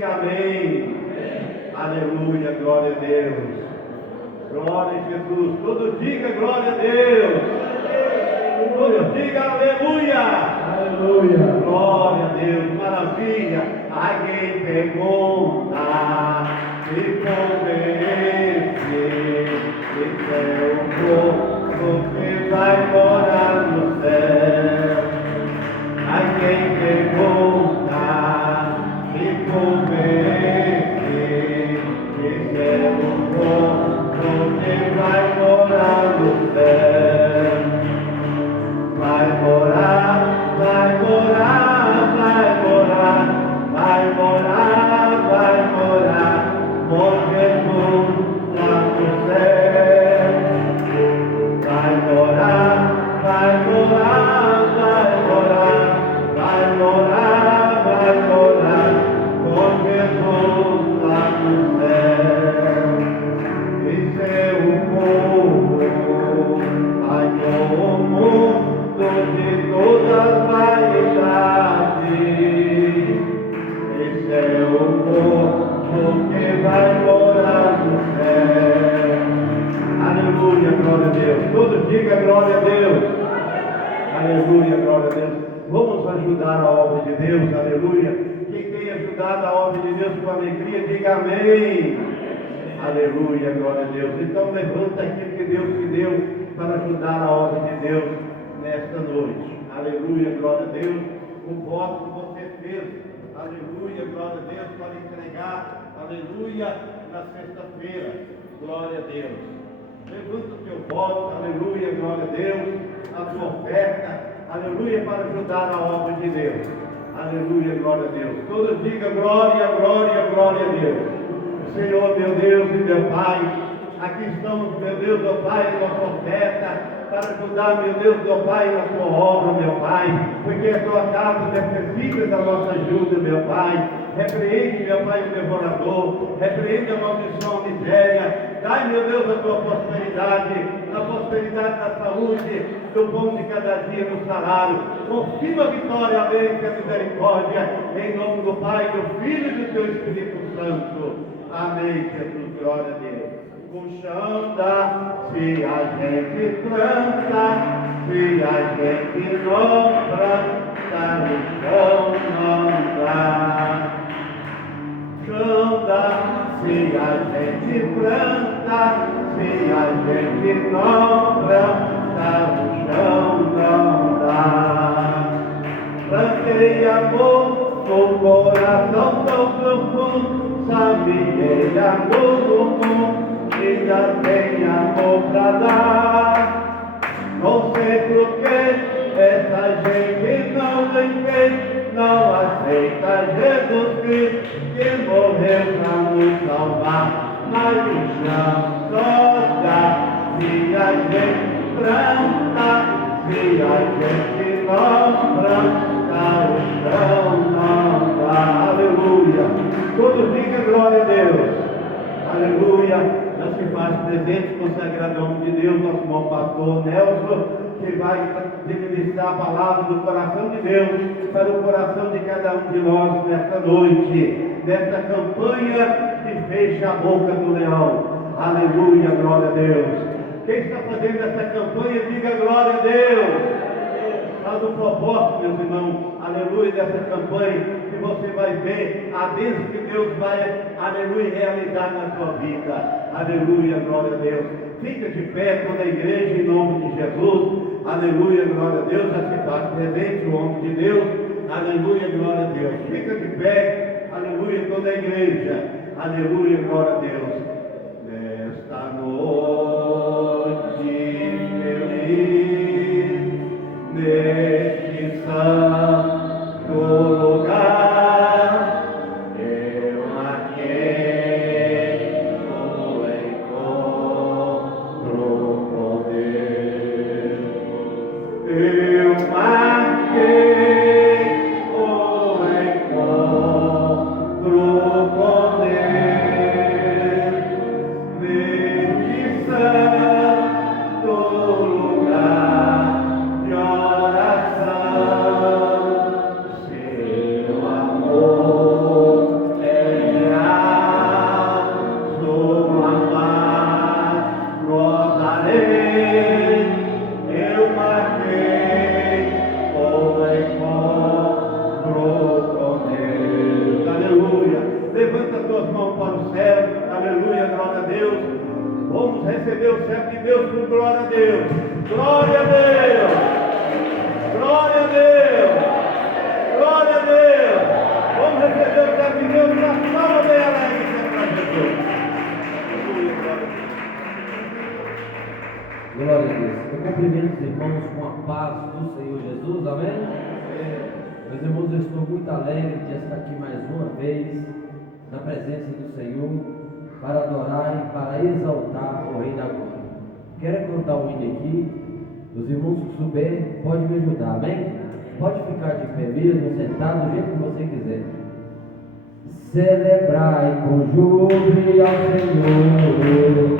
Amém. Aleluia, glória a Deus. Glória a Jesus. Todo diga glória a Deus. Todo diga aleluia. Aleluia. Glória a Deus. Maravilha. A quem pergunta se convence, esse é o povo que vai morar no céu. A quem pergunta se convence, esse é o povo que vai morar no céu. Vai morar, vai morar, vai morar, vai morar, vai morar, com Jesus lá no céu. Vai morar, vai morar, vai morar, vai morar, vai morar, com Jesus lá no céu. Esse é o povo, ai o mundo de todas vaidades. Esse é o povo que vai morar no céu. Aleluia, glória a Deus. Todos diga glória a Deus. Aleluia, glória a Deus. Vamos ajudar a obra de Deus, aleluia. Quem tem ajudado a obra de Deus com alegria, diga amém. Aleluia, glória a Deus. Então levanta aquilo que Deus te deu para ajudar a obra de Deus nesta noite. Aleluia, glória a Deus. O voto que você fez, aleluia, glória a Deus, para entregar, aleluia, na sexta-feira. Glória a Deus. Levanta o teu voto, aleluia, glória a Deus, a tua oferta, aleluia, para ajudar a obra de Deus. Aleluia, glória a Deus. Todos digam glória, glória, glória a Deus. Senhor, meu Deus e meu Pai, aqui estamos, meu Deus, meu Pai, com a tua oferta, para ajudar, meu Deus, meu Pai, na tua obra, meu Pai, porque a tua casa necessita da nossa ajuda, meu Pai. Repreende, meu Pai, o devorador, repreende a maldição, a miséria, dai, meu Deus, a tua prosperidade, a prosperidade da saúde, do pão de cada dia no salário. Confirma a vitória, a bênção e a misericórdia, em nome do Pai, do Filho e do teu Espírito Santo. Amém, Jesus, glória a Deus. O chão dá, se a gente planta, se a gente não planta, o chão não dá. Chão dá, se a gente planta, se a gente não planta, o chão não dá. Plantei amor no coração tão profundo, semeei amor no mundo, ainda tem amor pra dar. Não sei por que essa gente não vem, não aceita Jesus Cristo, que morreu pra nos salvar. Mas o chão só dá se a gente planta, se a gente não planta, o chão não dá. Aleluia. Todos digam glória a Deus. Aleluia. Já se faz presente, consagrado ao nome de Deus, nosso bom pastor Nelson, que vai ministrar a palavra do coração de Deus para o coração de cada um de nós nesta noite, nesta campanha que fecha a boca do leão. Aleluia, glória a Deus. Quem está fazendo essa campanha, diga glória a Deus. Faz o propósito, meus irmãos, aleluia, dessa campanha, que você vai ver a bênção que Deus vai, aleluia, realizar na sua vida. Aleluia, glória a Deus. Fica de pé toda a igreja em nome de Jesus. Aleluia, glória a Deus. Já se faz presente o homem de Deus. Aleluia, glória a Deus. Fica de pé, aleluia, toda a igreja. Aleluia, glória a Deus. Nesta noite feliz, neste santo lugar, eu marquei o encontro com Deus. Eu marquei o encontro com Deus. Neste glória a Deus. Vamos receber o céu de Deus com glória a Deus. Glória a Deus. Glória a Deus. Glória a Deus. Vamos receber o céu de Deus na salva bem alegre para Jesus. Glória a Deus. Eu cumprimento os irmãos com a paz do Senhor Jesus, amém? Meus irmãos, eu estou muito alegre de estar aqui mais uma vez na presença do Senhor para adorar e para exaltar o Rei da Glória. Quero cantar o hino aqui. Os irmãos que souber, pode me ajudar, amém? Pode ficar de pé mesmo, sentado, do jeito que você quiser. Celebrai com júbilo ao Senhor,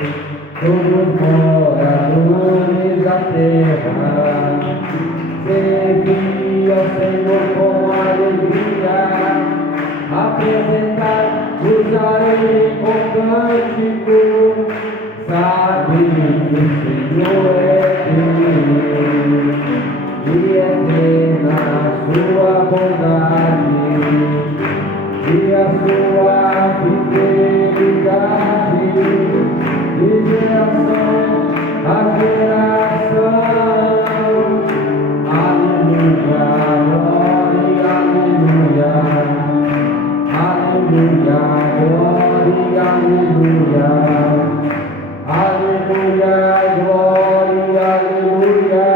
todos moradores da terra. Servi ao Senhor com alegria, apresentai-vos a Ele com cântico. Sabe que o Senhor é Deus, e eterna a sua bondade, e a sua fidelidade, de geração a geração. Aleluia, glória, aleluia, aleluia, glória, aleluia, aleluia, glória, aleluia,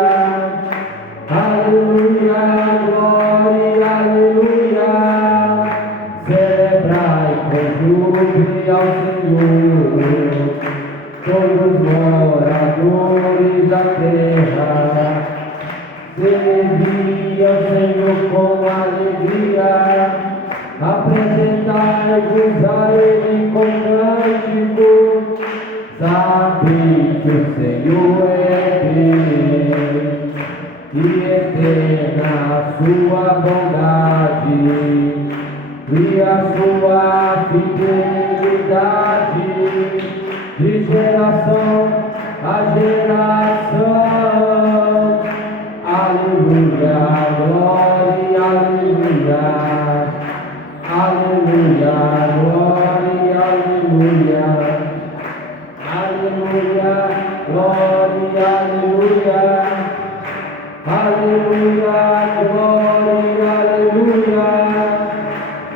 aleluia, glória, aleluia. Celebrai com júbilo ao Senhor, todos moradores da terra. Servi ao Senhor com alegria, apresentai-vos a Ele com cântico. Sabe que o Senhor é Deus, e eterna a sua bondade, e a sua fidelidade, de geração a geração. Aleluia, glória, aleluia, aleluia, glória, aleluia, aleluia, glória, aleluia, aleluia, glória, aleluia.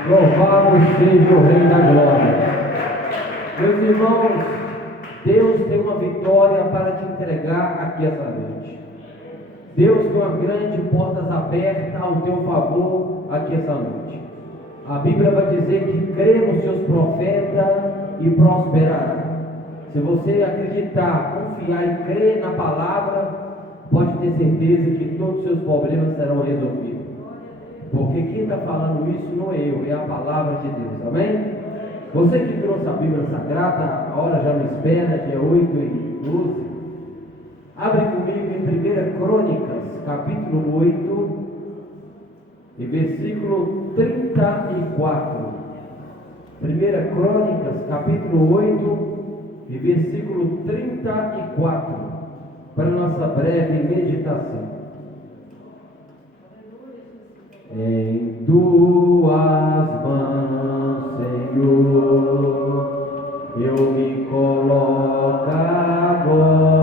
Louvado seja o Rei da Glória. Meus irmãos, Deus tem uma vitória para te entregar aqui essa noite. Deus tem uma grande portas abertas ao teu favor aqui essa noite. A Bíblia vai dizer que crê nos seus profetas e prosperará. Se você acreditar, confiar e crer na palavra, pode ter certeza que todos os seus problemas serão resolvidos. Porque quem está falando isso não é eu, é a palavra de Deus, amém? Você que trouxe a Bíblia Sagrada, a hora já não espera, dia 8:12. Abre comigo em 1 Crônicas, capítulo 8, e versículo 34. 1 Crônicas, capítulo 8, e versículo 34, para nossa breve meditação. Em tuas mãos, Senhor, eu me coloco agora.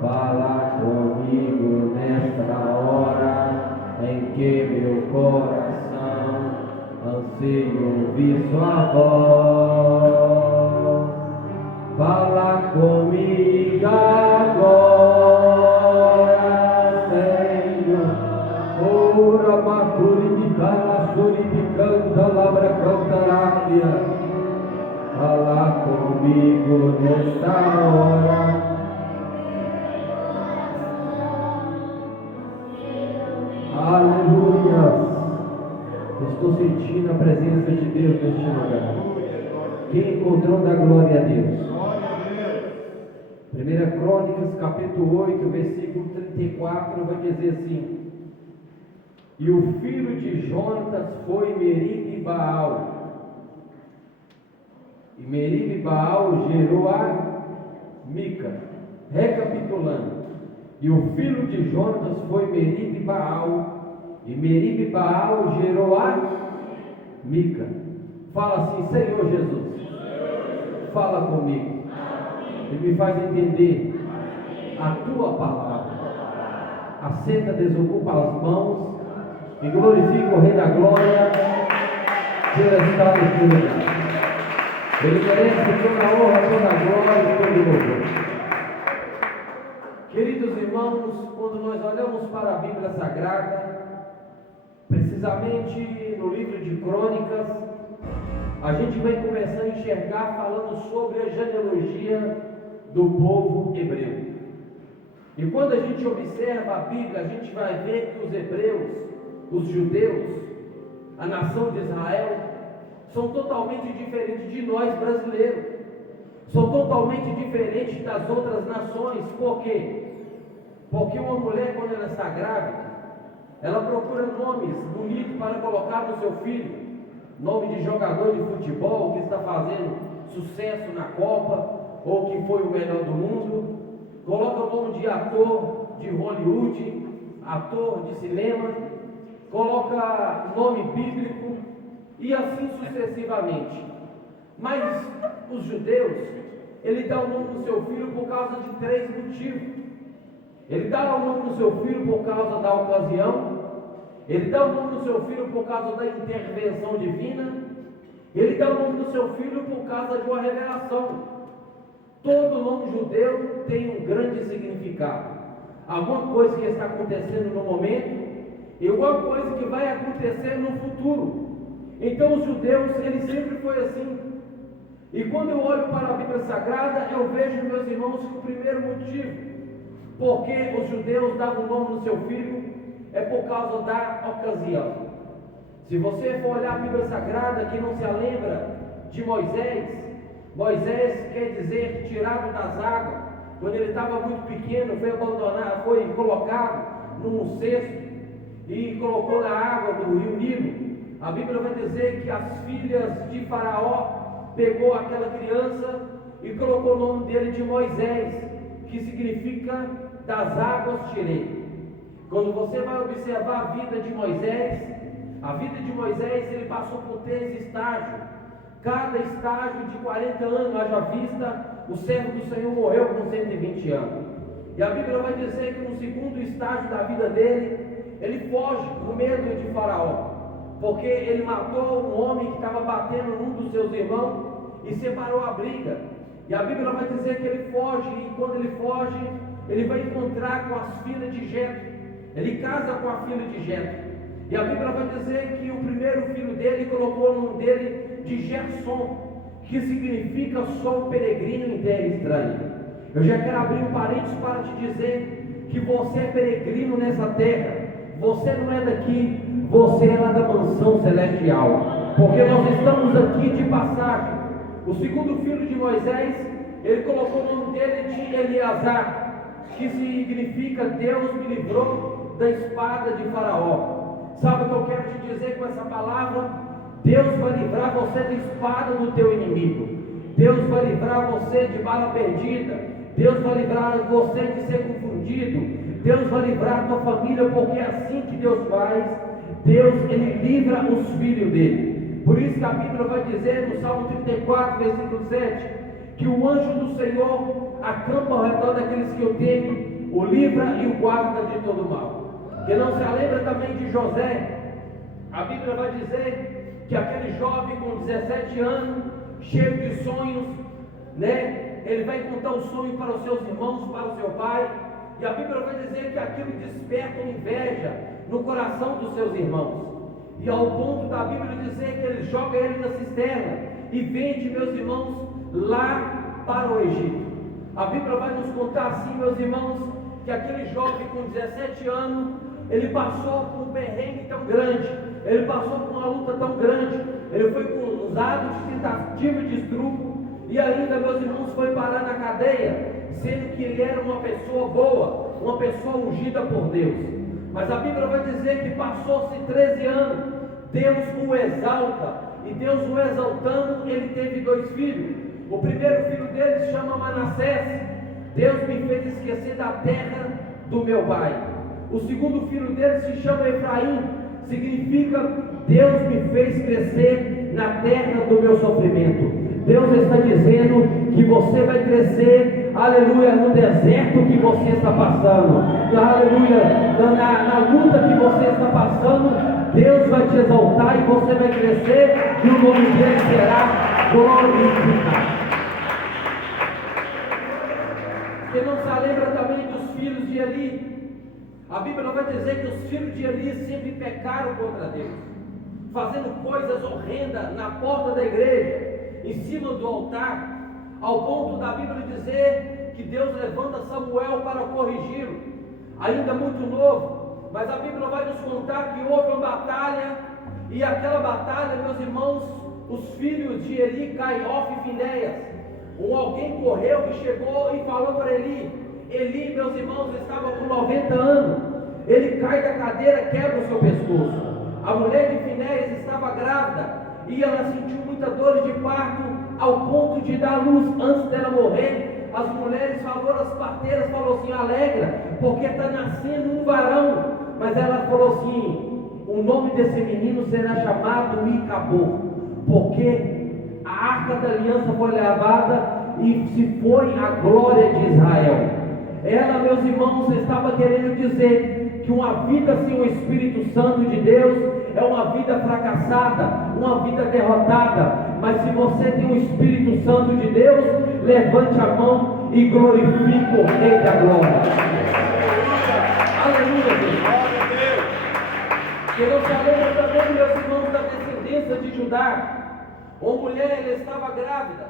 Fala comigo nesta hora em que meu coração anseia ouvir sua voz. Fala comigo agora, Senhor. Ora macuri de cala, suri de canta, labra cantarária. Fala comigo nesta hora. Aleluia. Estou sentindo a presença de Deus neste lugar. Quem encontrou da glória a Deus? 1 Crônicas, capítulo 8, versículo 34, vai dizer assim: e o filho de Jonatas foi Meribe Baal, e Meribe Baal gerou a Mica. Recapitulando, e o filho de Jonatas foi Meribe Baal, e Meribe Baal gerou a Mica, Fala assim: Senhor Jesus, fala comigo e me faz entender a tua palavra. Assenta, desocupa as mãos e glorifica o Rei da Glória pela estada de lugar. Ele merece toda a honra, toda a glória e todo o louvor. Queridos irmãos, quando nós olhamos para a Bíblia Sagrada, precisamente no livro de Crônicas, a gente vai começar a enxergar falando sobre a genealogia do povo hebreu. E quando a gente observa a Bíblia, a gente vai ver que os hebreus, os judeus, a nação de Israel, são totalmente diferentes de nós brasileiros. São totalmente diferentes das outras nações. Por quê? Porque uma mulher, quando ela está grávida, ela procura nomes bonitos para colocar no seu filho. Nome de jogador de futebol que está fazendo sucesso na Copa, ou que foi o melhor do mundo. Coloca o nome de ator de Hollywood, ator de cinema. Coloca nome bíblico e assim sucessivamente. Mas os judeus, ele dá o nome do seu filho por causa de 3 motivos. Ele dá o nome do seu filho por causa da ocasião. Ele dá o nome do seu filho por causa da intervenção divina. Ele dá o nome do seu filho por causa de uma revelação. Todo nome judeu tem um grande significado. Alguma coisa que está acontecendo no momento e alguma coisa que vai acontecer no futuro. Então os judeus, ele sempre foi assim. E quando eu olho para a Bíblia Sagrada, eu vejo, meus irmãos, que o primeiro motivo porque os judeus davam o nome do seu filho é por causa da ocasião. Se você for olhar a Bíblia Sagrada, que não se lembra de Moisés, Moisés quer dizer tirado das águas. Quando ele estava muito pequeno, foi abandonado, foi colocado num cesto e colocou na água do rio Nilo. A Bíblia vai dizer que as filhas de Faraó pegou aquela criança e colocou o nome dele de Moisés, que significa das águas tirei. Quando você vai observar a vida de Moisés, ele passou por 3 estágios. Cada estágio de 40 anos, haja vista, o servo do Senhor morreu com 120 anos. E a Bíblia vai dizer que no segundo estágio da vida dele, ele foge com medo de Faraó, porque ele matou um homem que estava batendo num dos seus irmãos e separou a briga. E a Bíblia vai dizer que ele foge, e quando ele foge, ele vai encontrar com as filhas de Jetro. Ele casa com a filha de Jetro. E a Bíblia vai dizer que o primeiro filho dele colocou o nome dele de Gerson, que significa sou peregrino em terra estranha. Eu já quero abrir um parênteses para te dizer que você é peregrino nessa terra. Você não é daqui, você é lá da mansão celestial, porque nós estamos aqui de passagem. O segundo filho de Moisés, ele colocou o nome dele de Eleazar, que significa Deus me livrou da espada de Faraó. Sabe o que eu quero te dizer com essa palavra? Deus vai livrar você da espada do teu inimigo. Deus vai livrar você de bala perdida. Deus vai livrar você de ser confundido. Deus vai livrar a tua família, porque é assim que Deus faz. Deus, ele livra os filhos dele. Por isso que a Bíblia vai dizer no Salmo 34, versículo 7, que o anjo do Senhor acampa ao redor daqueles que o temem, o livra e o guarda de todo mal. Que não se lembra também de José. A Bíblia vai dizer que aquele jovem com 17 anos, cheio de sonhos, né? Ele vai contar o sonho para os seus irmãos, para o seu pai. E a Bíblia vai dizer que aquilo desperta inveja no coração dos seus irmãos. E ao ponto da Bíblia dizer que ele joga ele na cisterna e vende, meus irmãos, lá para o Egito. A Bíblia vai nos contar assim, meus irmãos, que aquele jovem com 17 anos, ele passou por um perrengue tão grande, ele passou por uma luta tão grande, ele foi acusado de tentativa de estupro, e ainda, meus irmãos, foi parar na cadeia, sendo que ele era uma pessoa boa, uma pessoa ungida por Deus. Mas a Bíblia vai dizer que passou-se 13 anos, Deus o exalta, e Deus o exaltando, ele teve 2 filhos. O primeiro filho dele se chama Manassés. Deus me fez esquecer da terra do meu pai. O segundo filho dele se chama Efraim, significa Deus me fez crescer na terra do meu sofrimento. Deus está dizendo que você vai crescer, aleluia, no deserto que você está passando, aleluia, na luta que você está passando. Deus vai te exaltar e você vai crescer e o nome dele será glorificado. Você não se lembra também dos filhos de Eli? A Bíblia vai dizer que os filhos de Eli sempre pecaram contra Deus, fazendo coisas horrendas na porta da igreja, em cima do altar, ao ponto da Bíblia dizer que Deus levanta Samuel para corrigi-lo, ainda muito novo. Mas a Bíblia vai nos contar que houve uma batalha, e aquela batalha, meus irmãos, os filhos de Eli, Caiófe e Finéias, alguém correu e chegou e falou para Eli. Eli, meus irmãos, estava com 90 anos, ele cai da cadeira, quebra o seu pescoço. A mulher de Finéias estava grávida, e ela sentiu muita dor de parto, ao ponto de dar luz antes dela morrer. As mulheres falaram, as parteiras falaram assim: alegra, porque está nascendo um varão. Mas ela falou assim: o nome desse menino será chamado Icabor, porque a arca da aliança foi levada e se foi a glória de Israel. Ela, meus irmãos, estava querendo dizer que uma vida sem o Espírito Santo de Deus é uma vida fracassada, uma vida derrotada. Mas se você tem o Espírito Santo de Deus, levante a mão e glorifique o Rei da Glória. Aleluia, Deus. Que não se lembra também, meus irmãos, da descendência de Judá. Uma mulher, ela estava grávida,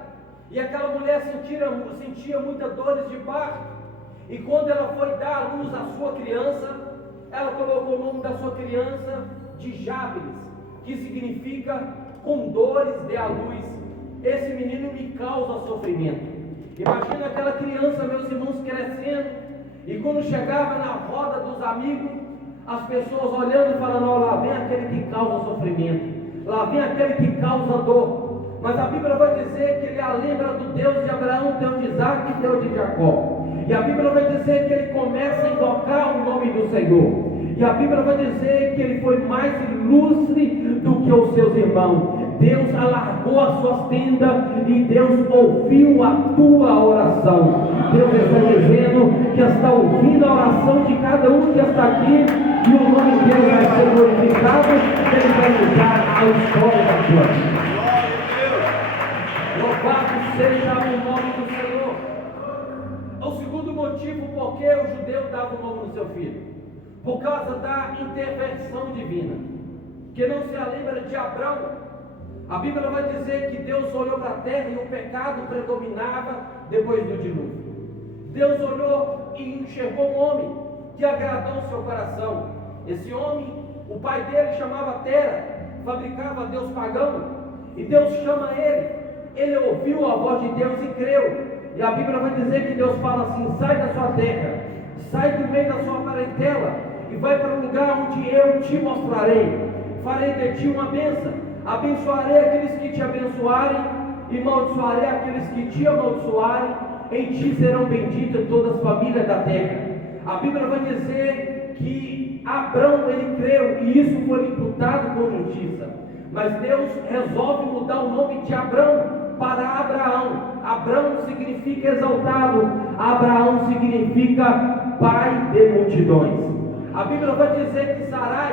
e aquela mulher sentia muitas dores de parto. E quando ela foi dar à luz à sua criança, ela colocou o nome da sua criança de Jábeles, que significa com dores de à luz. Esse menino me causa sofrimento. Imagina aquela criança, meus irmãos, crescendo, e quando chegava na roda dos amigos, as pessoas olhando e falando: ó, lá vem aquele que causa sofrimento, lá vem aquele que causa dor. Mas a Bíblia vai dizer que ele lembra do Deus de Abraão, Deus de Isaac e Deus de Jacó. E a Bíblia vai dizer que ele começa a invocar o nome do Senhor. E a Bíblia vai dizer que ele foi mais ilustre do que os seus irmãos. Deus alargou as suas tendas e Deus ouviu a tua oração. Deus está dizendo que está ouvindo a oração de cada um que está aqui, e o nome dele vai ser glorificado. Ele vai mudar a história da tua vida. Louvado seja o nome do Senhor. O segundo motivo por que o judeu dava o nome no seu filho: por causa da intervenção divina. Que não se lembra de Abrão. A Bíblia vai dizer que Deus olhou para a terra e o pecado predominava depois do dilúvio. Deus olhou e enxergou um homem que agradou o seu coração. Esse homem, o pai dele chamava Tera, fabricava deus pagão, e Deus chama ele. Ele ouviu a voz de Deus e creu. E a Bíblia vai dizer que Deus fala assim: sai da sua terra, sai do meio da sua parentela e vai para o lugar onde eu te mostrarei. Farei de ti uma bênção, abençoarei aqueles que te abençoarem e amaldiçoarei aqueles que te amaldiçoarem. Em ti serão benditas todas as famílias da terra. A Bíblia vai dizer que Abrão, ele creu, e isso foi imputado com justiça. Mas Deus resolve mudar o nome de Abrão para Abraão. Abrão significa exaltado, Abraão significa pai de multidões. A Bíblia vai dizer que Sarai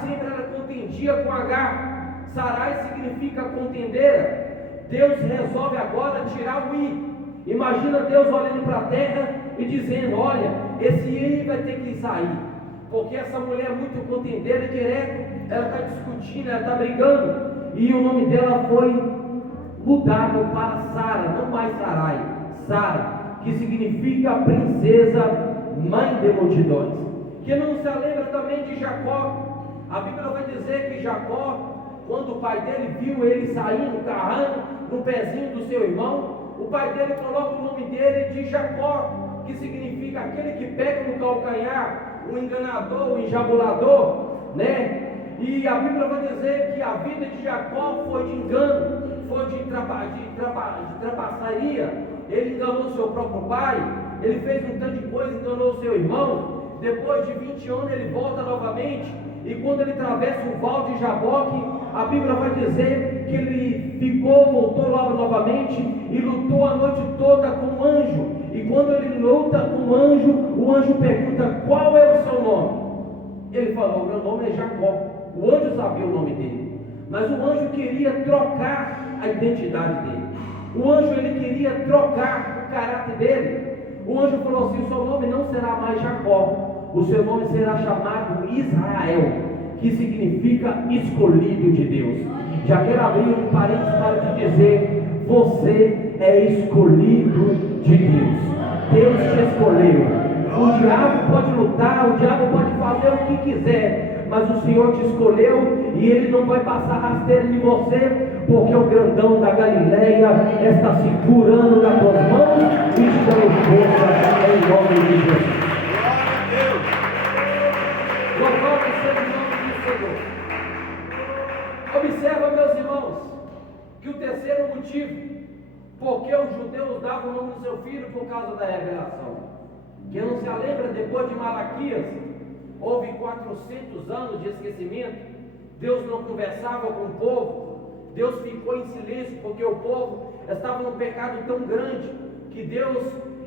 sempre era contendia com Agar. Sarai significa contendeira. Deus resolve agora tirar o I. Imagina Deus olhando para a terra e dizendo: olha, esse I vai ter que sair, porque essa mulher é muito contendeira, direto, ela está discutindo, ela está brigando. E o nome dela foi mudado para Sara, não mais Sarai, Sara, que significa princesa, mãe de multidões. Que não se lembra também de Jacó. A Bíblia vai dizer que Jacó, quando o pai dele viu ele saindo, carrando no pezinho do seu irmão, o pai dele coloca o nome dele de Jacó, que significa aquele que pega no calcanhar, o enganador, o enjabulador, né? E a Bíblia vai dizer que a vida de Jacó foi de engano, foi de trapaçaria. Ele enganou seu próprio pai, ele fez um tanto de coisa, enganou seu irmão. Depois de 20 anos ele volta novamente E quando ele atravessa o val de Jaboque, a Bíblia vai dizer que ele voltou lá novamente e lutou a noite toda com o anjo. E quando ele luta com o anjo pergunta: qual é o seu nome? Ele falou: meu nome é Jacó. O anjo sabia o nome dele, mas o anjo queria trocar a identidade dele. O anjo ele queria trocar o caráter dele. O anjo falou assim: o seu nome não será mais Jacó, o seu nome será chamado Israel, que significa escolhido de Deus. Já quero abrir um parênteses para te dizer: você é escolhido de Deus. Deus te escolheu. O diabo pode lutar, o diabo pode fazer o que quiser, mas o Senhor te escolheu e Ele não vai passar rasteiro em você, porque o grandão da Galileia está segurando nas tuas mãos e te dando força em nome de Jesus. Louvado seja o nome do Senhor. Observa, meus irmãos, que o terceiro motivo porque os judeus davam o nome do seu filho por causa da revelação. Quem não se lembra, depois de Malaquias, houve 400 anos de esquecimento. Deus não conversava com o povo. Deus ficou em silêncio, porque o povo estava num pecado tão grande, que Deus,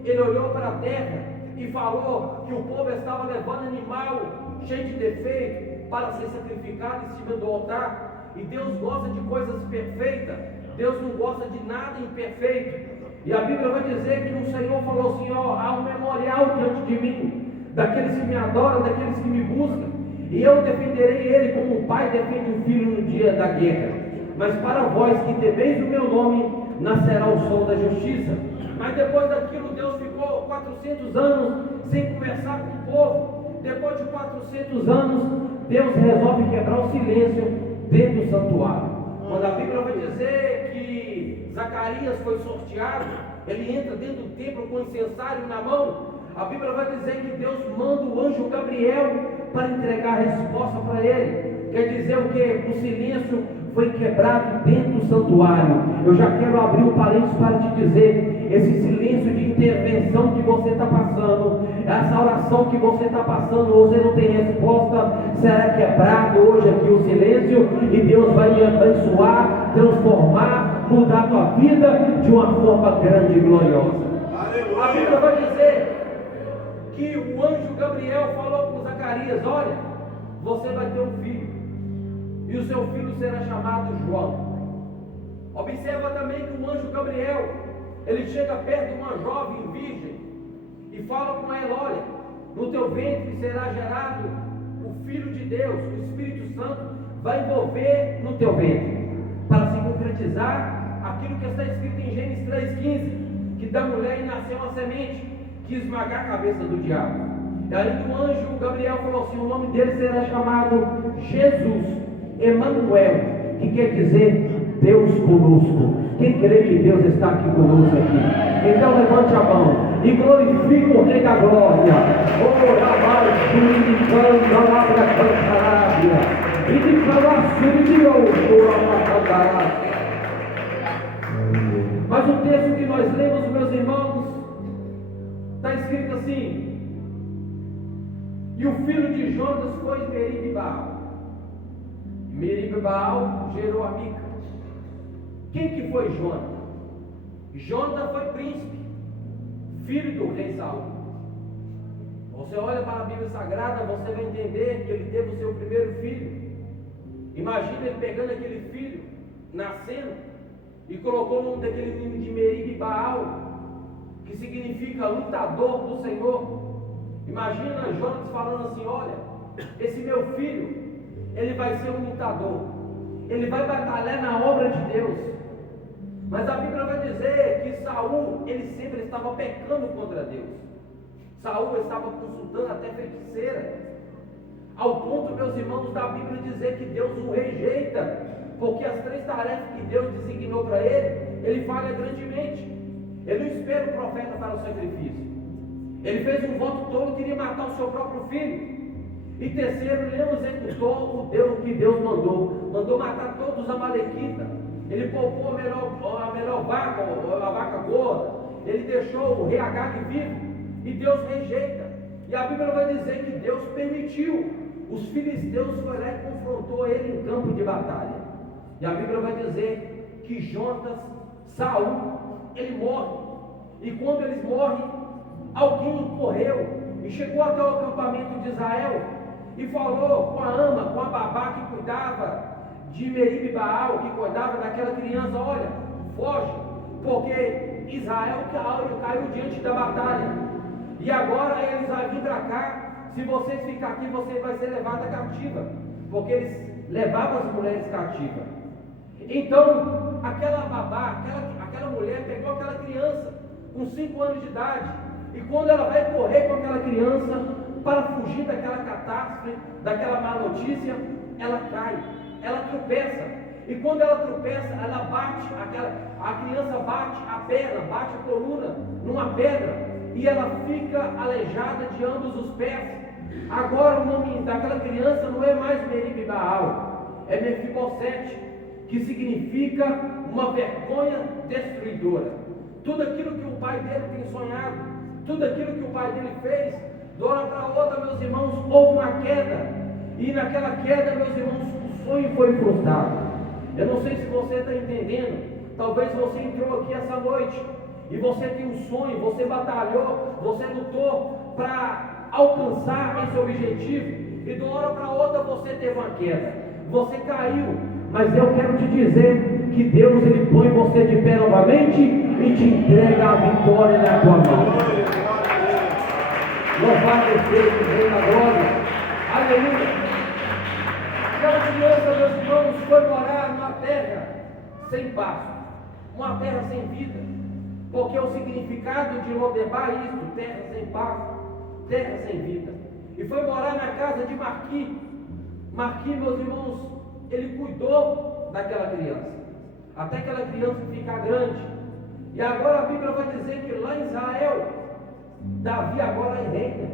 ele olhou para a terra e falou que o povo estava levando animal cheio de defeito para ser sacrificado em cima do altar. E Deus gosta de coisas perfeitas. Deus não gosta de nada imperfeito. E a Bíblia vai dizer que o Senhor falou assim: ó, há um memorial diante de mim, daqueles que me adoram, daqueles que me buscam, e eu defenderei ele como um pai defende o filho no dia da guerra. Mas para vós que temeis o meu nome, nascerá o sol da justiça. Mas depois daquilo, Deus ficou 400 anos sem conversar com o povo. Depois de 400 anos, Deus resolve quebrar o silêncio dentro do santuário. Quando a Bíblia vai dizer que Zacarias foi sorteado, ele entra dentro do templo com o incensário na mão. A Bíblia vai dizer que Deus manda o anjo Gabriel para entregar a resposta para ele. Quer dizer o que? O silêncio foi quebrado dentro do santuário. Eu já quero abrir um parênteses para te dizer: esse silêncio de intervenção que você está passando, essa oração que você está passando, você não tem resposta, será quebrado hoje aqui o silêncio, e Deus vai lhe abençoar, transformar, mudar a tua vida de uma forma grande e gloriosa. Aleluia. A Bíblia vai dizer que o anjo Gabriel falou com Zacarias: olha, você vai ter um filho, e o seu filho será chamado João. Observa também que o anjo Gabriel, ele chega perto de uma jovem virgem e fala com ela: olha, no teu ventre será gerado o Filho de Deus, o Espírito Santo vai envolver no teu ventre, para se concretizar aquilo que está escrito em Gênesis 3,15, que da mulher nasceu uma semente que esmagar a cabeça do diabo. E aí o anjo Gabriel falou assim: o nome dele será chamado Jesus, Emanuel, que quer dizer Deus conosco. Quem crê que Deus está aqui conosco aqui? Então levante a mão e glorifique o Rei da Glória. Oh, Rabai, Suricando, Labra Cantarábia, e de Calaçuri de Ouro, Cantarábia. Mas o texto que nós lemos, meus irmãos, está escrito assim: e o filho de Jonas foi Meribe-Baal. Meribe-Baal gerou a Mica. Quem que foi Jonas? Jonas foi príncipe, filho do rei Saul. Você olha para a Bíblia Sagrada, você vai entender que ele teve o seu primeiro filho. Imagina ele pegando aquele filho, nascendo, e colocou o nome daquele menino de Meribe-Baal, que significa lutador do Senhor. Imagina Jonas falando assim: olha, esse meu filho, ele vai ser um lutador, ele vai batalhar na obra de Deus. Mas a Bíblia vai dizer que Saul, ele sempre estava pecando contra Deus. Saul estava consultando até feiticeira, ao ponto, meus irmãos, da Bíblia dizer que Deus o rejeita, porque as 3 tarefas que Deus designou para ele falha grandemente. Ele não espera o profeta para o sacrifício. Ele fez um voto tolo, queria matar o seu próprio filho. E terceiro, ele não executou o que Deus mandou matar todos os amalequitas. Ele poupou a melhor vaca, a vaca gorda. Ele deixou o rei Agag vivo, e Deus rejeita. E a Bíblia vai dizer que Deus permitiu os filisteus foram lá e confrontou ele em campo de batalha. E a Bíblia vai dizer que Jonatas, Saul, ele morre. E quando eles morrem, alguém correu e chegou até o acampamento de Israel e falou com a ama, com a babá que cuidava de Meribe Baal, que cuidava daquela criança: olha, foge, porque Israel caiu diante da batalha, e agora eles vão vir para cá. Se vocês ficar aqui, você vai ser levada cativa, porque eles levavam as mulheres cativas. Então, aquela babá, aquela mulher pegou aquela criança com 5 anos de idade, e quando ela vai correr com aquela criança para fugir daquela catástrofe, daquela má notícia, ela cai, ela tropeça. E quando ela tropeça, ela bate, a criança bate a perna, bate a coluna numa pedra, e ela fica aleijada de ambos os pés. Agora o nome daquela criança não é mais Meribe Baal, é Mefibosete, que significa uma vergonha destruidora. Tudo aquilo que o pai dele tem sonhado, tudo aquilo que o pai dele fez, de uma hora para outra, meus irmãos, houve uma queda, e naquela queda, meus irmãos, o sonho foi frustrado. Eu não sei se você está entendendo. Talvez você entrou aqui essa noite e você tem um sonho, você batalhou, você lutou para alcançar esse objetivo, e de uma hora para outra você teve uma queda, você caiu. Mas eu quero te dizer que Deus, ele põe você de pé novamente e te entrega a vitória na tua mão. Louvado seja o Rei da Glória. Aleluia. Aquela criança, meus irmãos, foi morar numa terra sem pasto, uma terra sem vida, porque o significado de Lodebar é isso: terra sem pasto, terra sem vida. E foi morar na casa de Marqui. Marqui, meus irmãos, ele cuidou daquela criança, até aquela criança ficar grande. E agora a Bíblia vai dizer que lá em Israel, Davi agora reina.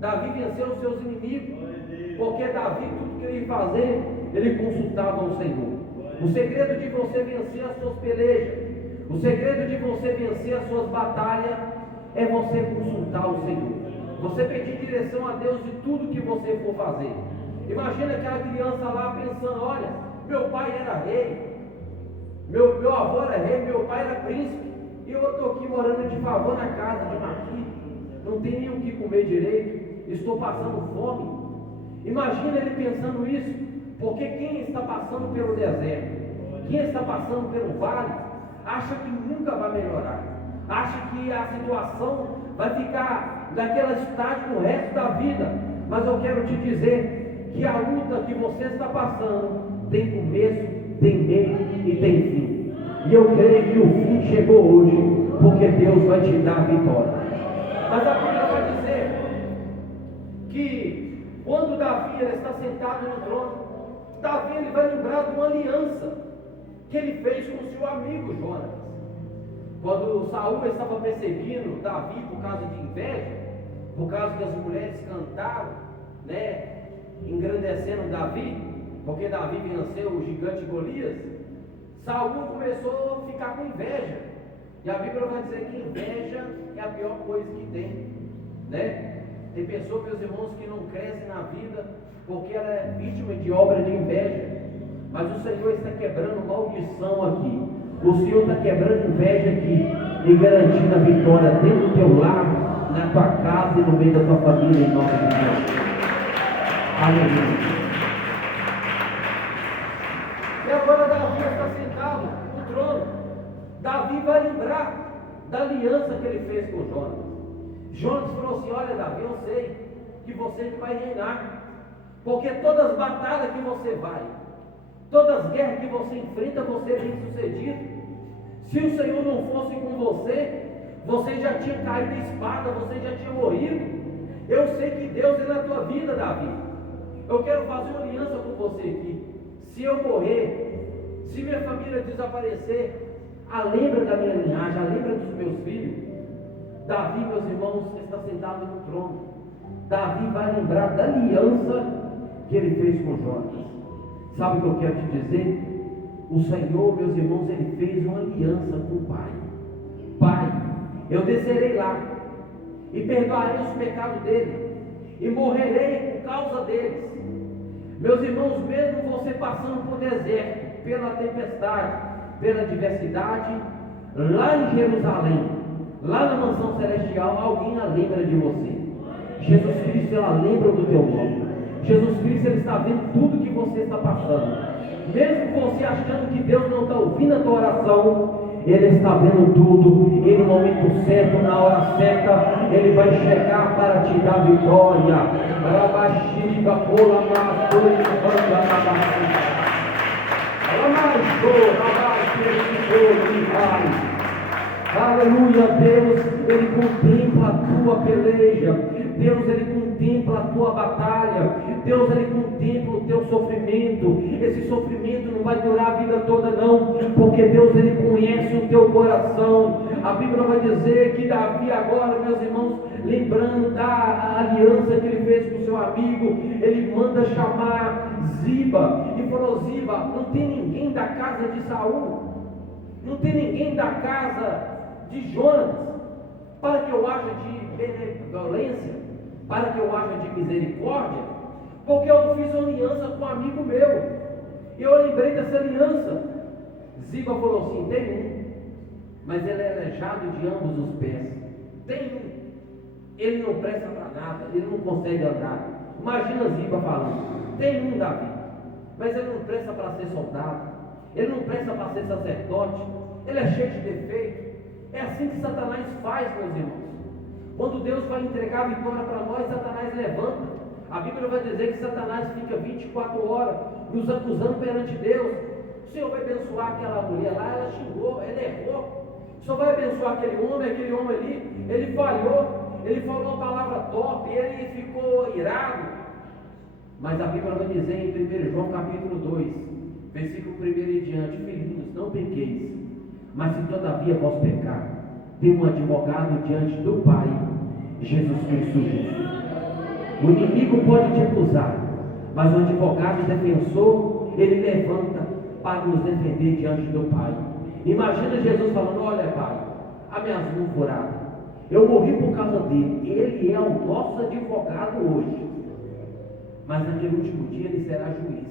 Davi venceu os seus inimigos, porque Davi, tudo que ele ia fazer, ele consultava o Senhor. O segredo de você vencer as suas pelejas, o segredo de você vencer as suas batalhas, é você consultar o Senhor, você pedir direção a Deus de tudo que você for fazer. Imagina aquela criança lá pensando: olha, meu pai era rei, meu avô era rei, meu pai era príncipe, e eu estou aqui morando de favor na casa de Marqui, não tenho nem o que comer direito, estou passando fome. Imagina ele pensando isso, porque quem está passando pelo deserto, quem está passando pelo vale, acha que nunca vai melhorar, acha que a situação vai ficar naquela estágio o resto da vida. Mas eu quero te dizer que a luta que você está passando tem começo, tem meio e tem fim. E eu creio que o fim chegou hoje, porque Deus vai te dar a vitória. Mas a Bíblia vai dizer que quando Davi está sentado no trono, Davi ele vai lembrar de uma aliança que ele fez com o seu amigo Jonatas. Quando Saul estava perseguindo Davi por causa de inveja, por causa que as mulheres cantaram, né, engrandecendo Davi, porque Davi venceu o gigante Golias, Saul começou a ficar com inveja. E a Bíblia vai dizer que inveja é a pior coisa que tem, né? Tem pessoas, meus irmãos, que não crescem na vida porque ela é vítima de obra de inveja. Mas o Senhor está quebrando maldição aqui. O Senhor está quebrando inveja aqui e garantindo a vitória dentro do teu lar, na tua casa e no meio da tua família, em nome de Deus. Aleluia. E agora Davi está sentado no trono. Davi vai lembrar da aliança que ele fez com Jonatas. Jonatas falou assim: olha Davi, eu sei que você que vai reinar, porque todas as batalhas que você vai, todas as guerras que você enfrenta, você é bem sucedido. Se o Senhor não fosse com você, você já tinha caído a espada, você já tinha morrido. Eu sei que Deus é na tua vida, Davi. Eu quero fazer uma aliança com você aqui. Se eu morrer, se minha família desaparecer, lembra da minha linhagem, lembra dos meus filhos. Davi, meus irmãos, está sentado no trono. Davi vai lembrar da aliança que ele fez com Jonatas. Sabe o que eu quero te dizer? O Senhor, meus irmãos, ele fez uma aliança com o Pai. Pai, eu descerei lá e perdoarei os pecados deles e morrerei por causa deles. Meus irmãos, mesmo você passando por deserto, pela tempestade, pela adversidade, lá em Jerusalém, lá na mansão celestial, alguém a lembra de você. Jesus Cristo, ela lembra do teu nome. Jesus Cristo, ele está vendo tudo que você está passando. Mesmo você achando que Deus não está ouvindo a tua oração, Ele está vendo tudo. E no momento certo, na hora certa, Ele vai chegar para te dar vitória. Aleluia. Deus, Ele contempla a tua peleja. Deus, Ele contempla a tua batalha. Deus, Ele contempla o teu sofrimento. Esse sofrimento não vai durar a vida toda não, porque Deus, Ele conhece o teu coração. A Bíblia vai dizer que Davi agora, meus irmãos, lembrando da aliança que ele fez com o seu amigo, ele manda chamar Ziba e falou: Ziba, não tem ninguém da casa de Saul, não tem ninguém da casa de Jonas, para que eu haja de benevolência, para que eu haja de misericórdia, porque eu fiz uma aliança com um amigo meu, e eu lembrei dessa aliança. Ziba falou assim: tem um, mas ele é aleijado de ambos os pés. Tem um, ele não presta para nada, ele não consegue andar. Imagina Ziba falando: tem um, Davi, mas ele não presta para ser soldado, ele não presta para ser sacerdote, ele é cheio de defeito. É assim que Satanás faz, meus irmãos. Quando Deus vai entregar a vitória para nós, Satanás levanta. A Bíblia vai dizer que Satanás fica 24 horas nos acusando perante Deus. O Senhor vai abençoar aquela mulher lá, ela xingou, ela errou. O Senhor vai abençoar aquele homem ali, ele falhou, ele falou uma palavra top, ele ficou irado. Mas a Bíblia vai dizer em 1 João capítulo 2, versículo 1 em diante: filhinhos, não pequeis, mas se todavia vós pecar, tem um advogado diante do Pai, Jesus Cristo justo. O inimigo pode te acusar, mas o advogado defensor, ele levanta para nos defender diante do Pai. Imagina Jesus falando: olha, Pai, a minhas mãos furadas, eu morri por causa dele, ele é o nosso advogado hoje, mas naquele último dia ele será juiz.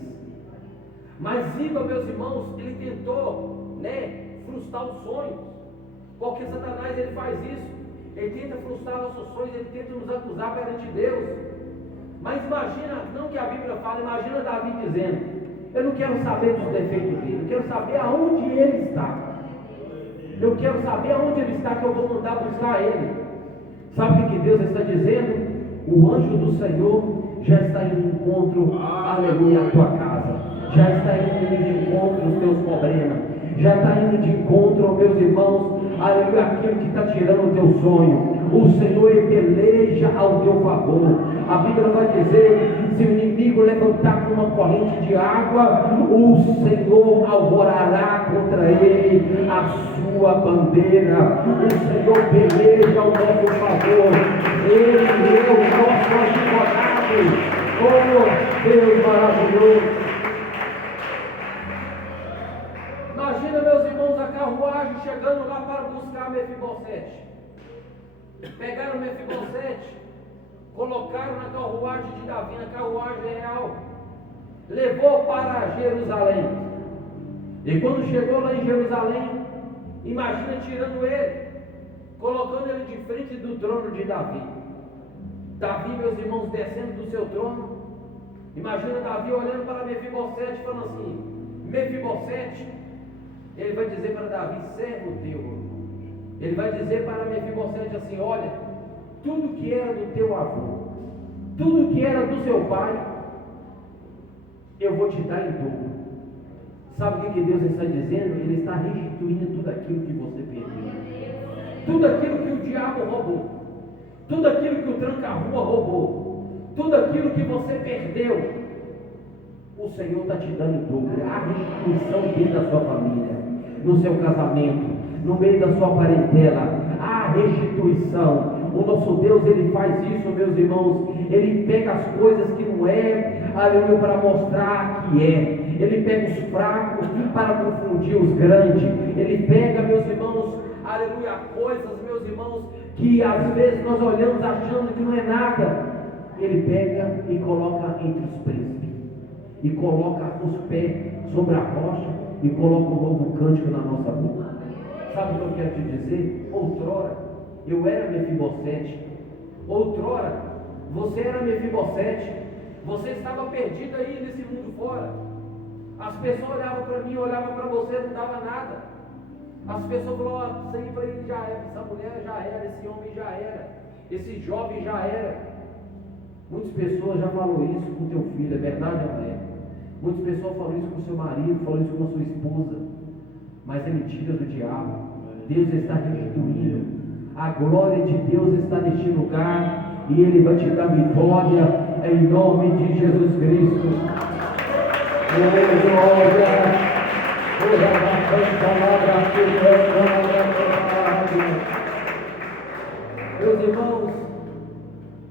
Mas Ziba, meus irmãos, ele tentou, frustrar os sonhos, porque Satanás, ele faz isso, ele tenta frustrar nossos sonhos, ele tenta nos acusar perante Deus. Mas imagina, não que a Bíblia fala, imagina Davi dizendo: eu não quero saber dos defeitos dele, eu quero saber aonde ele está, eu quero saber aonde ele está, que eu vou mandar buscar ele. Sabe o que Deus está dizendo? O anjo do Senhor já está indo de encontro, aleluia, à tua casa, já está indo de encontro aos teus problemas, já está indo de encontro aos meus irmãos, aleluia, aquilo que está tirando o teu sonho. O Senhor, ele peleja ao teu favor. A Bíblia vai dizer: se o inimigo levantar com uma corrente de água, o Senhor alvorará contra ele a sua bandeira. O Senhor peleja ao nosso favor. Ele é o nosso advogado. Oh, Deus maravilhoso. Imagina, meus irmãos, a carruagem chegando lá para buscar Mefibosete. Pegaram Mefibosete, colocaram na carruagem de Davi, na carruagem real, levou para Jerusalém. E quando chegou lá em Jerusalém, imagina tirando ele, colocando ele de frente do trono de Davi. Davi, meus irmãos, descendo do seu trono. Imagina Davi olhando para Mefibosete, falando assim: Mefibosete. Ele vai dizer para Davi: servo teu. Ele vai dizer para Mefibosete assim: olha, tudo que era do teu avô, tudo que era do seu pai, eu vou te dar em dobro. Sabe o que Deus está dizendo? Ele está restituindo tudo aquilo que você perdeu, tudo aquilo que o diabo roubou, tudo aquilo que o tranca-rua roubou, tudo aquilo que você perdeu, o Senhor está te dando em dobro. A restituição dentro da sua família, no seu casamento, no meio da sua parentela, a restituição. O nosso Deus, ele faz isso, meus irmãos. Ele pega as coisas que não é, aleluia, para mostrar que é. Ele pega os fracos para confundir os grandes. Ele pega, meus irmãos, aleluia, coisas, meus irmãos, que às vezes nós olhamos achando que não é nada. Ele pega e coloca entre os príncipes. e coloca os pés sobre a rocha e coloca um novo cântico na nossa boca. Sabe o que eu quero te dizer? Outrora eu era Mefibosete. Outrora você era Mefibosete. Você estava perdido aí nesse mundo fora. As pessoas olhavam para mim, olhavam para você, não dava nada. As pessoas falavam, isso aí para ele já era, essa mulher já era, esse homem já era, esse jovem já era. Muitas pessoas já falaram isso com teu filho, é verdade ou não é? Muitas pessoas falam isso com seu marido, falam isso com a sua esposa, mas é mentira do diabo. Deus está restituindo, a glória de Deus está neste lugar, e Ele vai te dar vitória, em nome de Jesus Cristo. Glória. Meus irmãos,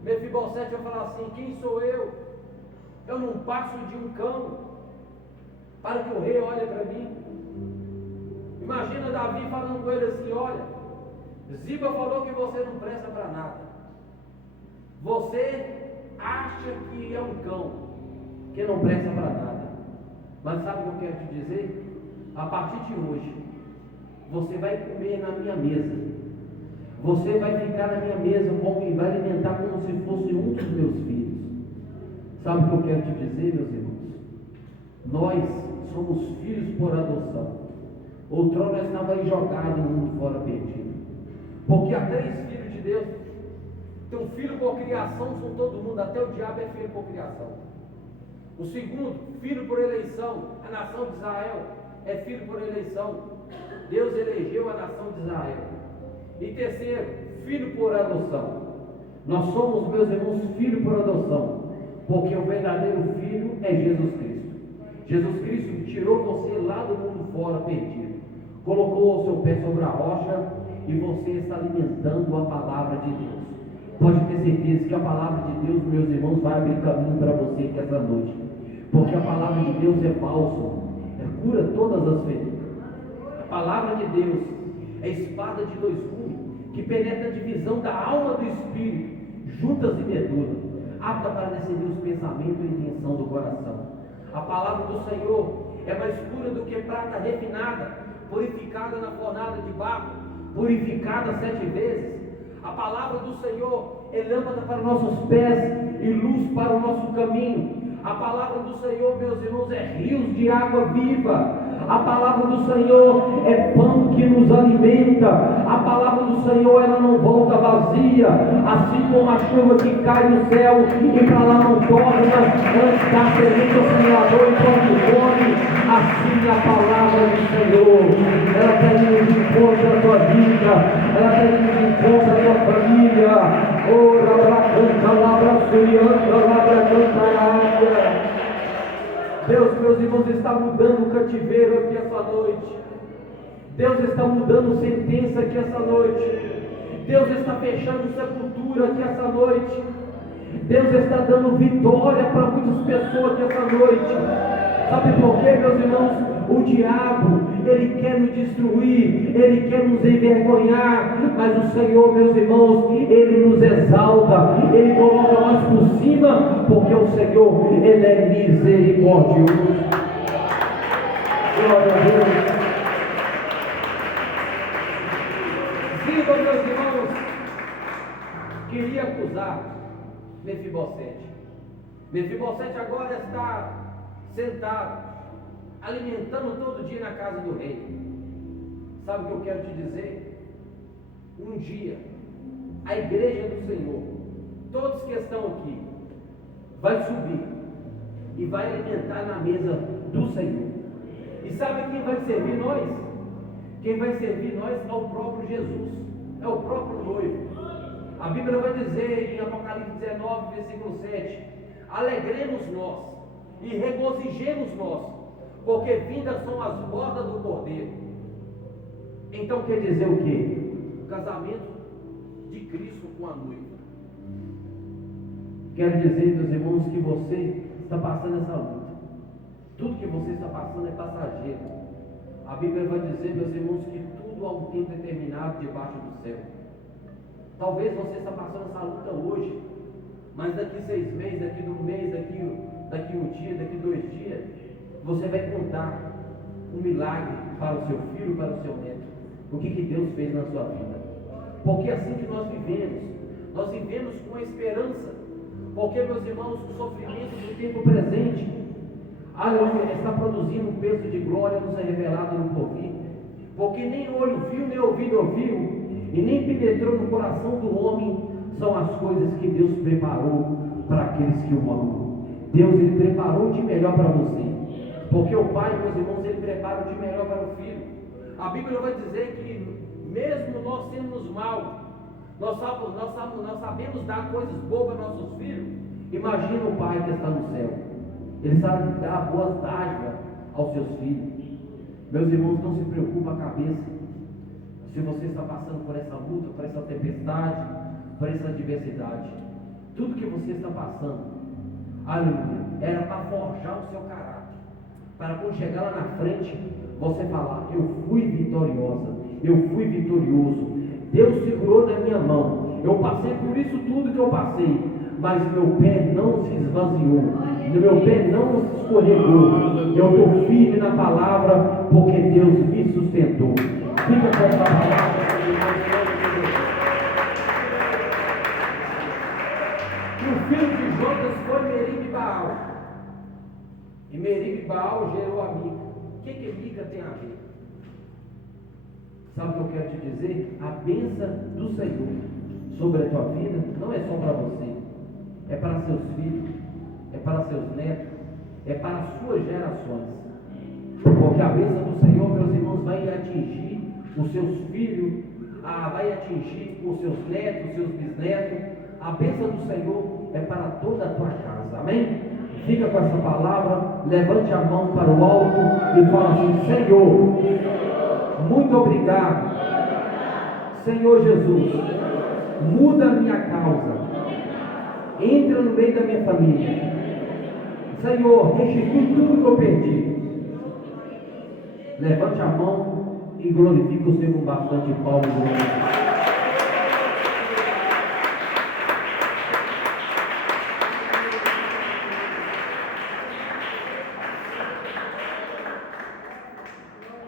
Mefibosete vai falar assim: quem sou eu? Eu não passo de um cão para que o rei olhe para mim. Imagina Davi falando com ele assim: olha, Ziba falou que você não presta para nada. Você acha que é um cão que não presta para nada. Mas sabe o que eu quero te dizer? A partir de hoje, você vai comer na minha mesa. Você vai ficar na minha mesa e vai alimentar como se fosse um dos meus filhos. Sabe o que eu quero te dizer, meus irmãos? Nós somos filhos por adoção. Outrora nós estávamos aí jogados no mundo fora perdido. Porque há 3 filhos de Deus. Tem um filho por criação, são todo mundo, até o diabo é filho por criação. O segundo, filho por eleição, a nação de Israel é filho por eleição. Deus elegeu a nação de Israel. E terceiro, filho por adoção. Nós somos, meus irmãos, filho por adoção, porque o verdadeiro filho é Jesus Cristo. Jesus Cristo tirou você lá do mundo fora perdido, colocou o seu pé sobre a rocha e você está alimentando a palavra de Deus. Pode ter certeza que a palavra de Deus, meus irmãos, vai abrir caminho para você aqui essa noite, porque a palavra de Deus é bálsamo, cura todas as feridas. A palavra de Deus é espada de 2 gumes, que penetra a divisão da alma do espírito, juntas e medula, apta para discernir os pensamentos e a intenção do coração. A palavra do Senhor é mais pura do que prata refinada, purificada na fornalha de barro, purificada 7 vezes. A palavra do Senhor é lâmpada para nossos pés e luz para o nosso caminho. A palavra do Senhor, meus irmãos, é rios de água viva. A palavra do Senhor é pão que nos alimenta. A palavra do Senhor, ela não volta vazia, assim como a chuva que cai no céu e para lá não torna, antes dá semente ao semeador e quando come. Assim a palavra do Senhor, ela está indo de encontro à tua vida, ela está indo de encontro à tua família. Ora, canta, labra, surianda, labra, canta. Deus, meus irmãos, está mudando o cativeiro aqui essa noite. Deus está mudando sentença aqui essa noite. Deus está fechando sepultura aqui essa noite. Deus está dando vitória para muitas pessoas aqui essa noite. Sabe por quê, meus irmãos? O diabo, ele quer nos destruir, ele quer nos envergonhar, mas o Senhor, meus irmãos, ele nos exalta, ele coloca nós por cima, porque o Senhor, ele é misericordioso. Glória a Deus. Ziba, meus irmãos, queria acusar Mefibosete. Mefibosete agora está sentado, alimentando todo dia na casa do rei. Sabe o que eu quero te dizer? Um dia, a igreja do Senhor, todos que estão aqui, vai subir e vai alimentar na mesa do Senhor. E sabe quem vai servir nós? Quem vai servir nós é o próprio Jesus, é o próprio noivo. A Bíblia vai dizer em Apocalipse 19, versículo 7: alegremos nós e regozijemos nós, porque vindas são as bodas do Cordeiro. Então quer dizer o quê? O casamento de Cristo com a noiva. Quero dizer, meus irmãos, que você está passando essa luta. Tudo que você está passando é passageiro. A Bíblia vai dizer, meus irmãos, que tudo há um tempo determinado debaixo do céu. Talvez você está passando essa luta hoje, mas daqui 6 meses, daqui 1 mês, daqui daqui um dia, daqui 2 dias, você vai contar um milagre para o seu filho, para o seu neto, o que Deus fez na sua vida. Porque é assim que nós vivemos com a esperança, porque, meus irmãos, o sofrimento do tempo presente, aleluia, está produzindo um peso de glória nos é revelado no porvir, porque nem olho viu, nem ouvido ouviu, e nem penetrou no coração do homem, são as coisas que Deus preparou para aqueles que o amam. Deus, Ele preparou de melhor para você, porque o Pai, meus irmãos, Ele prepara o de melhor para o Filho. A Bíblia vai dizer que mesmo nós sendo mal, nós sabemos dar coisas boas para nossos filhos. Imagina o Pai que está no céu, Ele sabe dar boas dádivas aos seus filhos. Meus irmãos, não se preocupe a cabeça se você está passando por essa luta, por essa tempestade, por essa adversidade. Tudo que você está passando, aleluia, era para forjar o seu caráter, para quando chegar lá na frente, você falar: eu fui vitoriosa, eu fui vitorioso, Deus segurou na minha mão, eu passei por isso tudo que eu passei, mas meu pé não se esvaziou, meu pé não se escorregou, eu estou firme na palavra, porque Deus me sustentou. Fica com essa palavra. E o filho de Jonas foi Meribe e Baal, e Meribe e Baal gerou a Mica. O que Mica tem a ver? Sabe o que eu quero te dizer? A bênção do Senhor sobre a tua vida não é só para você, é para seus filhos, é para seus netos, é para as suas gerações. Porque a bênção do Senhor, meus irmãos, vai atingir os seus filhos, vai atingir os seus netos, os seus bisnetos. A bênção do Senhor é para toda a tua casa, amém? Fica com essa palavra, levante a mão para o alto e fala assim: Senhor, muito obrigado, Senhor Jesus, muda a minha causa, entra no meio da minha família, Senhor, restitui tudo que eu perdi. Levante a mão e glorifique o Senhor com bastante palmas.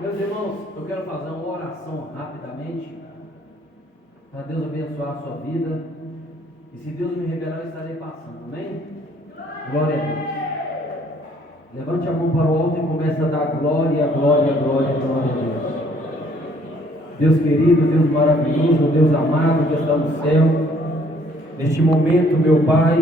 Meus irmãos, eu quero fazer uma oração rapidamente, para Deus abençoar a sua vida, e se Deus me revelar, eu estarei passando, amém? Glória a Deus. Levante a mão para o alto e comece a dar glória, glória, glória, glória a Deus. Deus querido, Deus maravilhoso, Deus amado que está no céu, neste momento, meu Pai,